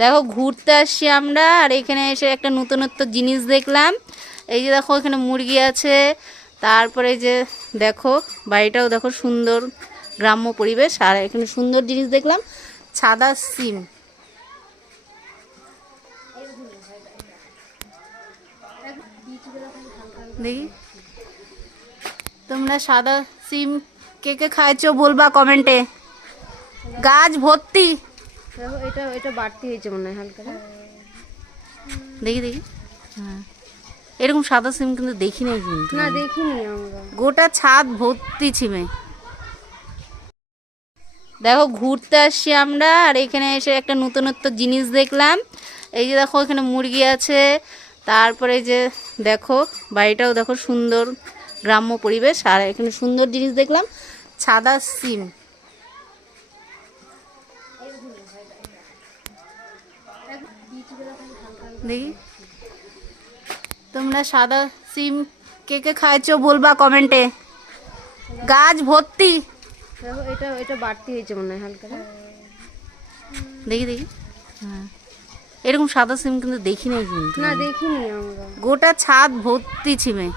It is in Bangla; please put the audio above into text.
দেখো ঘুরতে আসছি আমরা, আর এখানে এসে একটা নতুনত্ব জিনিস দেখলাম। এই যে দেখো এখানে মুরগি আছে, তারপরে এই যে দেখো বাড়িটাও দেখো সুন্দর গ্রাম্য পরিবেশ, আর এখানে সুন্দর জিনিস দেখলাম সাদা সিম। দেখি তোমরা সাদা সিম কে কে খাইছো বলবা কমেন্টে। গাছ ভর্তি। দেখো এটা এটা বাড়তি হয়েছে মনে হয় হালকা। দেখি দেখি, হ্যাঁ এরকম সাদা সিম কিন্তু দেখি নাই, কিন্তু না দেখিনি আমরা। গোটা ছাদ ভর্তি ছিমে। দেখো ঘুরতে আসছি আমরা, আর এখানে এসে একটা নতুনত্ব জিনিস দেখলাম। এই যে দেখো এখানে মুরগি আছে, তারপরে এই যে দেখো বাড়িটাও দেখো সুন্দর গ্রাম্য পরিবেশ, আর এখানে সুন্দর জিনিস দেখলাম সাদা সিম। দেখি তোমরা সাদা সিম কে কে খাইছো বলবা কমেন্টে। গাছ ভর্তি। দেখো এটা এটা বাড়তি হয়েছে মনে হয় হালকা। দেখি দেখি, হ্যাঁ এরকম সাদা সিম কিন্তু দেখি নাই, কিন্তু না দেখিনি আমরা। গোটা ছাদ ভর্তি ছিমে।